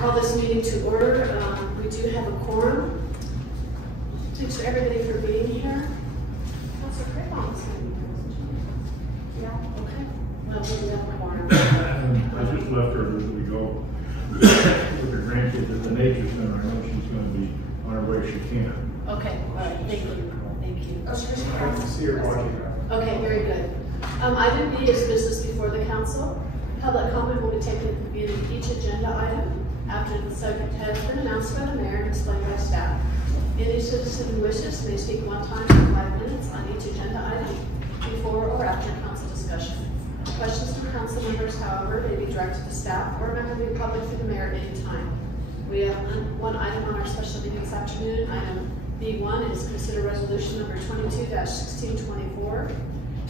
call this meeting to order. We do have a quorum. Thanks to everybody for being here. Councilor Craigmon's going to be here, isn't she? Yeah, okay. Well, we'll have a quorum. I just left her as we go with her grandkids at the nature center. I know she's going to be on her way. She can. Okay, all right, thank you. Thank you. I can see her walking out. Okay, very good. Item B is business before the council. Public comment will be taken at the beginning of each agenda item after the subject has been announced by the mayor and explained by staff. Any citizen who wishes may speak one time for 5 minutes on each agenda item before or after council discussion. Questions from council members, however, may be directed to staff or a member of the public through the mayor at any time. We have one item on our special meeting this afternoon. Item B1 is consider resolution number 22-1624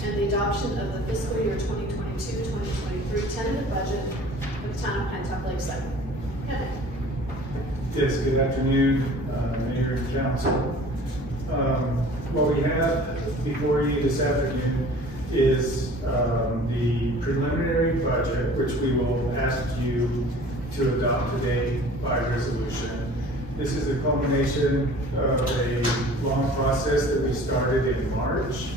and the adoption of the fiscal year 2022-2023 tentative budget for the town of Pinetop-Lakeside. Kevin. Yes, good afternoon, Mayor and Council. What we have before you this afternoon is the preliminary budget, which we will ask you to adopt today by resolution. This is a culmination of a long process that we started in March.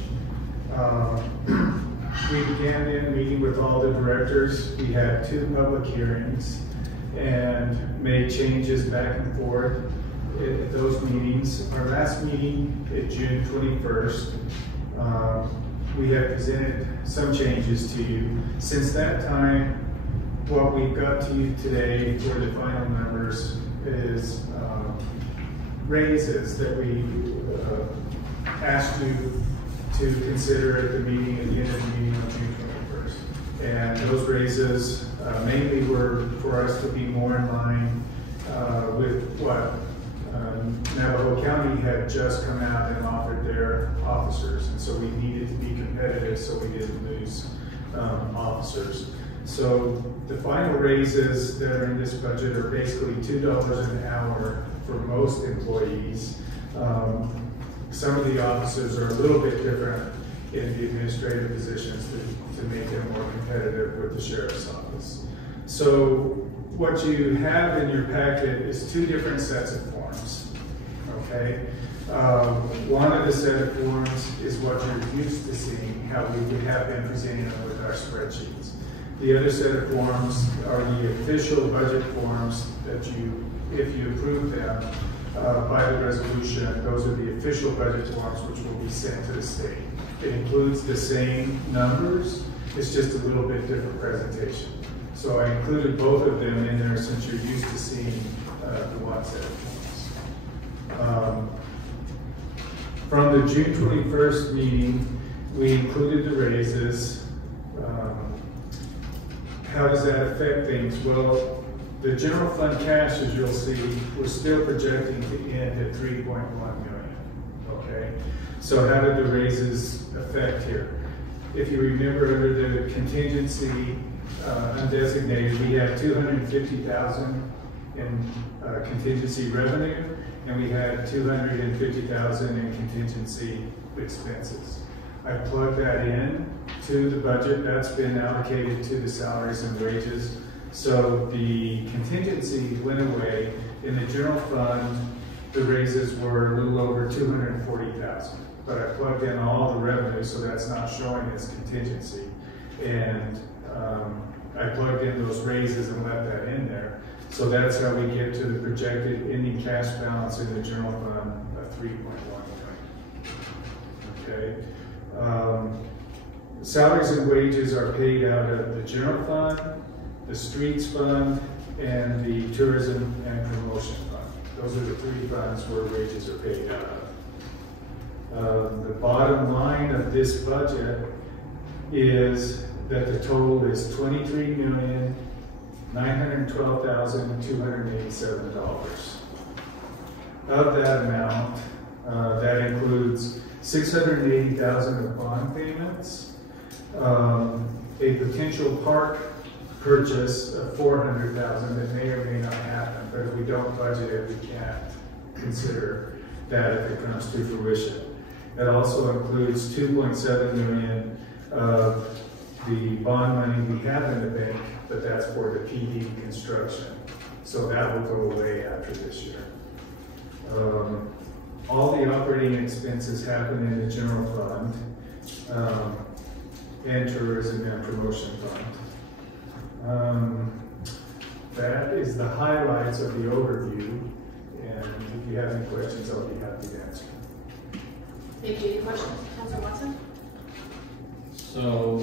We began in meeting with all the directors. We had 2 public hearings and made changes back and forth at those meetings. Our last meeting is June 21st. We have presented some changes to you. Since that time, what we've got to you today for the final numbers is raises that we asked you to consider at the meeting, at the end of the meeting on June 21st. And those raises mainly were for us to be more in line with what Navajo County had just come out and offered their officers. And so we needed to be competitive so we didn't lose officers. So the final raises that are in this budget are basically $2 an hour for most employees. Some of the officers are a little bit different in the administrative positions to make them more competitive with the sheriff's office. So what you have in your packet is 2 different sets of forms, okay? One of the set of forms is what you're used to seeing, how we would have been presenting them with our spreadsheets. The other set of forms are the official budget forms that you, if you approve them by the resolution, those are the official budget forms which will be sent to the state. It includes the same numbers, it's just a little bit different presentation. So I included both of them in there since you're used to seeing the one set of forms. From the June 21st meeting, we included the raises. How does that affect things? Well, the general fund cash, as you'll see, we're still projecting to end at 3.1 million, okay? So how did the raises affect here? If you remember, under the contingency undesignated, we had $250,000 in contingency revenue, and we had $250,000 in contingency expenses. I plugged that in to the budget. That's been allocated to the salaries and wages. So the contingency went away. In the general fund, the raises were a little over $240,000. But I plugged in all the revenue, so that's not showing as contingency. And I plugged in those raises and left that in there. So that's how we get to the projected ending cash balance in the general fund of 3.1 million. Okay. Salaries and wages are paid out of the general fund, the streets fund, and the tourism and promotion fund. Those are the 3 funds where wages are paid out of. The bottom line of this budget is that the total is $23,912,287. Of that amount, that includes $680,000 of bond payments, a potential park purchase of $400,000 that may or may not happen, but if we don't budget it, we can't consider that if it comes to fruition. That also includes $2.7 million of the bond money we have in the bank, but that's for the PD construction. So that will go away after this year. All the operating expenses happen in the general fund, and tourism and promotion fund. That is the highlights of the overview, and if you have any questions, I'll be happy to answer. Thank you. Any questions, Councilor Watson? So,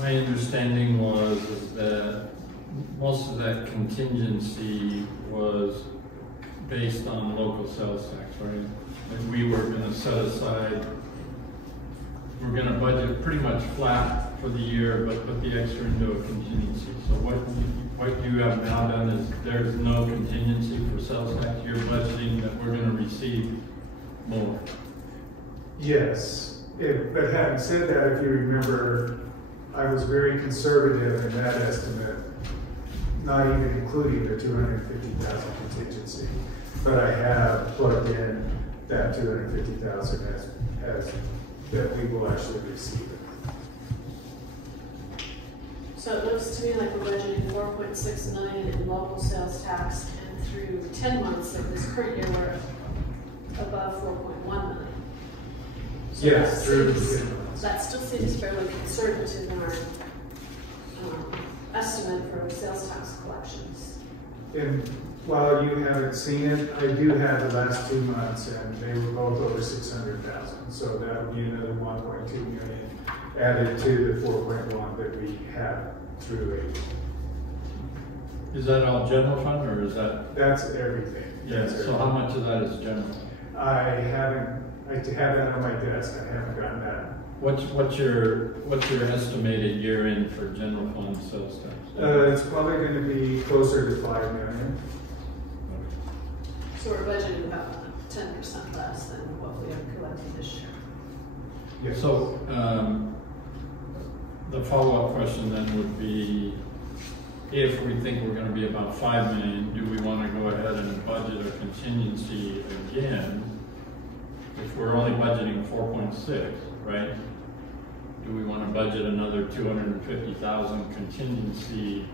my understanding was that most of that contingency was based on local sales tax, right? And we were going to set aside, we're going to budget pretty much flat for the year, but put the extra into a contingency. So what you have now done is there's no contingency for sales tax. You're budgeting that we're going to receive more. Yes, but having said that, if you remember, I was very conservative in that estimate, not even including the 250,000 contingency. But I have plugged in that 250,000 as that we will actually receive it. So it looks to me like we're budgeting $4.6 million in local sales tax, and through 10 months of this current year, we're above $4.1 million. So Yes, through the 10 months. That still seems fairly conservative in our estimate for sales tax collections. And while you haven't seen it, I do have the last 2 months, and they were both over 600,000. So that would be another 1.2 million added to the 4.1 that we have through April. Is that all general fund, or is that? That's everything. Yeah. That's So everything. how much of that is general? I have that on my desk. I haven't gotten that. What's your estimated year in for general fund sales tax? It's probably going to be closer to 5 million. So we're budgeting about 10% less than what we have collected this year. Yes. So the follow-up question then would be, if we think we're going to be about 5 million, do we want to go ahead and budget a contingency again? If we're only budgeting 4.6, right? Do we want to budget another 250,000 contingency?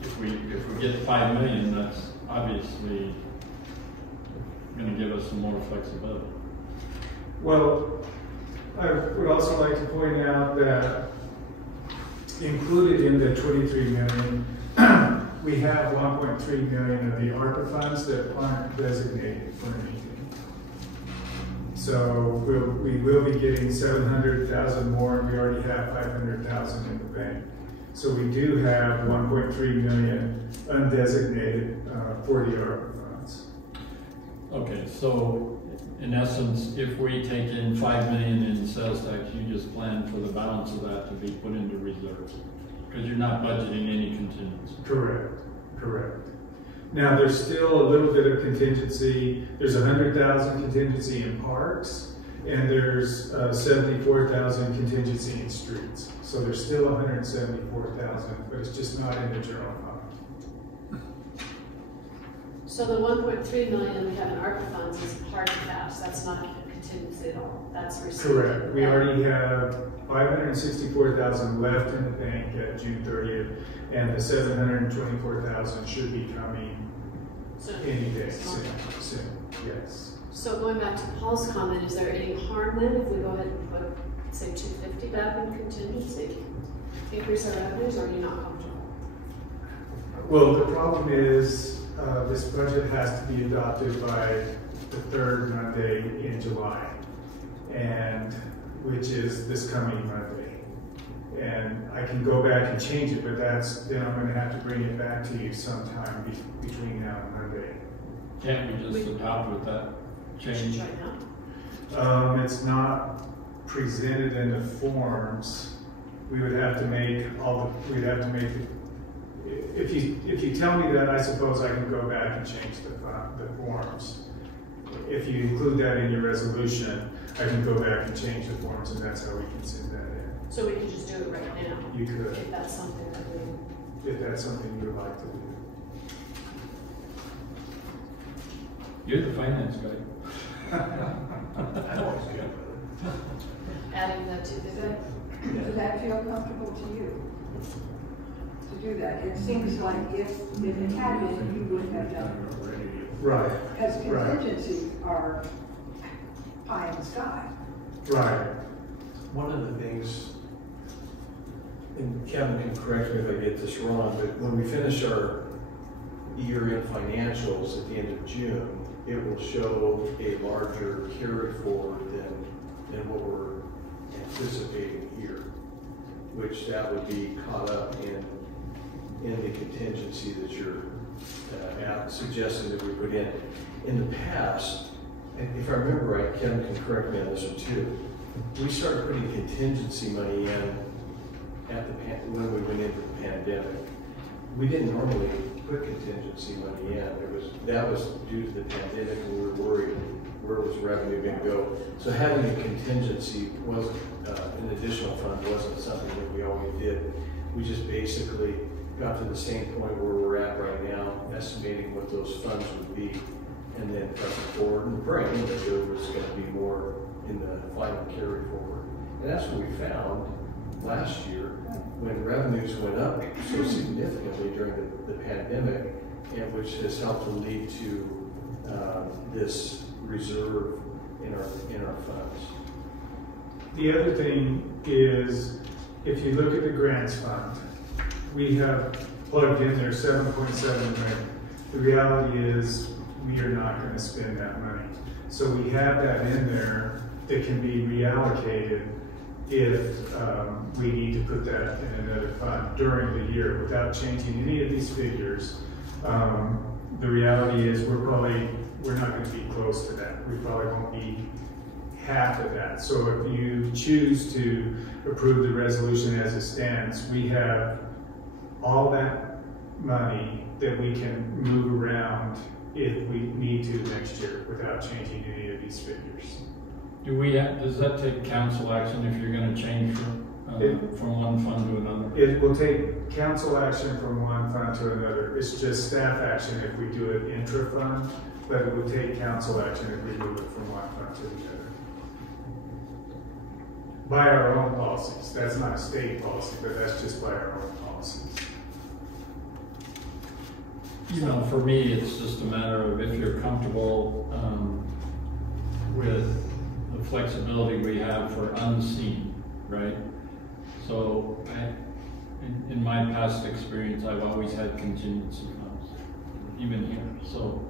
If we get 5 million, that's obviously going to give us some more flexibility. Well, I would also like to point out that included in the 23 million, we have 1.3 million of the ARPA funds that aren't designated for anything. So we will be getting 700,000 more, and we already have 500,000 in the bank. So we do have 1.3 million undesignated for the ARPA funds. Okay, so in essence, if we take in 5 million in sales tax, you just plan for the balance of that to be put into reserves, because you're not budgeting any contingency. Correct, correct. Now, there's still a little bit of contingency. There's 100,000 contingency in parks, and there's 74,000 contingency in streets. So there's still 174,000, but it's just not in the general fund. So the 1.3 million we have in ARPA funds is hard cash. That's not a contingency at all. That's received. Correct. We already have 564,000 left in the bank at June 30th, and the 724,000 should be coming any day soon. Yes. So going back to Paul's comment, is there any harm then if we go ahead and put, say, 250 back in contingency, increase our revenues, or are you not comfortable? Well, the problem is this budget has to be adopted by the third Monday in July, and which is this coming Monday. And I can go back and change it, but then I'm going to have to bring it back to you sometime between now and Monday. Can't we just adopt with that change? Right now? It's not presented in the forms. We would have to make if you tell me that, I suppose I can go back and change the forms. If you include that in your resolution, I can go back and change the forms, and that's how we can send that in. So we can just do it right now? You could. If that's something that we... If that's something you would like to do. You're the finance guy. Adding that to the... Does that feel comfortable to you? to do that. It seems like if it had been, you would have done it. Right, Because contingencies are pie in the sky. right. One of the things, and Kevin can correct me if I get this wrong, but when we finish our year-end financials at the end of June, it will show a larger carry forward than what we're anticipating here, which that would be caught up in the contingency that you're suggesting that we put in. In the past, and if I remember right, Kevin can correct me on this one too, we started putting contingency money in when we went into the pandemic. We didn't normally put contingency money in. That was due to the pandemic, and we were worried where was revenue going to go. So having a contingency wasn't an additional fund wasn't something that we always did. We just basically got to the same point where we're at right now, estimating what those funds would be, and then pressing forward and praying that there was going to be more in the final carry forward. And that's what we found last year when revenues went up so significantly during the pandemic, and which has helped to lead to this reserve in our funds. The other thing is, if you look at the grants fund, we have plugged in there 7.7 million. The reality is we are not going to spend that money. So we have that in there that can be reallocated if we need to put that in another fund during the year without changing any of these figures. The reality is we're not going to be close to that. We probably won't be half of that. So if you choose to approve the resolution as it stands, we have all that money that we can move around if we need to next year without changing any of these figures. Does that take council action if you're going to change from one fund to another? It will take council action from one fund to another. It's just staff action if we do it intra-fund, but it would take council action if we move it from one fund to the other. By our own policies. That's not a state policy, but that's just by our own policies. You know, for me, it's just a matter of if you're comfortable with the flexibility we have for unseen, right? So in my past experience, I've always had contingency funds, even here. So,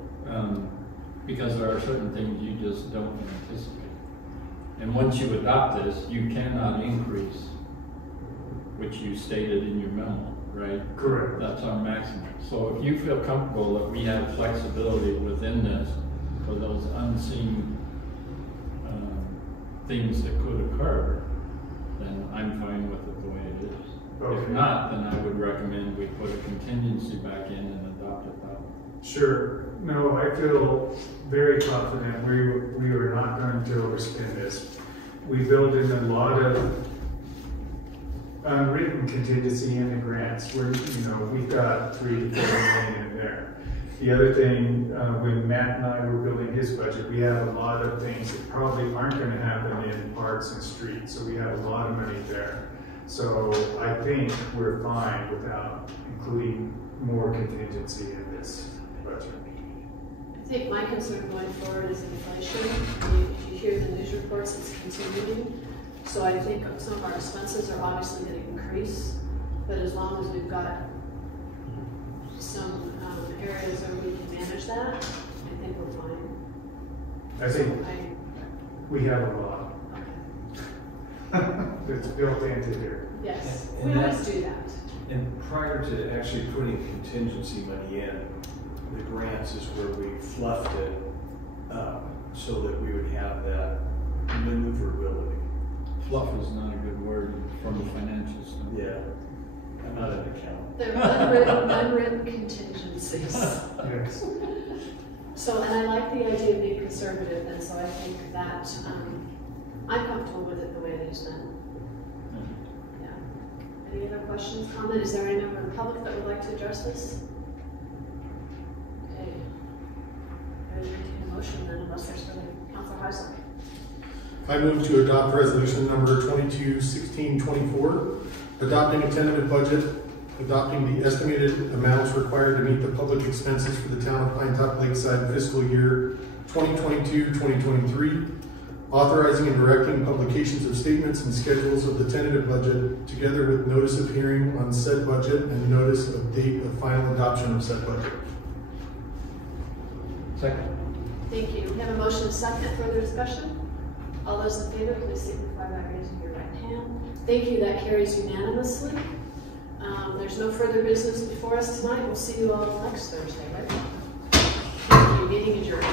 because there are certain things you just don't anticipate. And once you adopt this, you cannot increase, which you stated in your memo, right? Correct. That's our maximum. So if you feel comfortable that we have flexibility within this for those unseen things that could occur, then I'm fine with it the way it is. Okay. If not, then I would recommend we put a contingency back in and adopt it that way. Sure. No, I feel very confident we are not going to overspend this. We build in a lot of unwritten contingency in the grants. We've got 3 to 4 million in there. The other thing, when Matt and I were building his budget, we have a lot of things that probably aren't going to happen in parks and streets. So we have a lot of money there. So I think we're fine without including more contingency in this budget. I think my concern going forward is inflation. If you hear the news reports, it's continuing. So I think some of our expenses are obviously going to increase, but as long as we've got some areas where we can manage that, I think we're fine. I think we have a lot that's built into here. Yes, And we always do that. And prior to actually putting contingency money in, the grants is where we fluffed it up so that we would have that maneuverability. Fluff is not a good word from a financial standpoint. Yeah, I'm not an accountant. They're unwritten contingencies. Yes. So, and I like the idea of being conservative, and so I think that I'm comfortable with it the way it is then. Yeah. Any other questions, comment? Is there any member of the public that would like to address this? Okay. I would entertain a motion then, unless there's further. Councilor Heisler. I move to adopt resolution number 221624, adopting a tentative budget adopting the estimated amounts required to meet the public expenses for the town of Pinetop-Lakeside fiscal year 2022-2023, authorizing and directing publications of statements and schedules of the tentative budget, together with notice of hearing on said budget and notice of date of final adoption of said budget. Second. Thank you. We have a motion and a second. Further discussion? All those in favor, please signify by raising your right hand. Thank you. That carries unanimously. There's no further business before us tonight. We'll see you all next Thursday, right? Thank you. Meeting adjourned.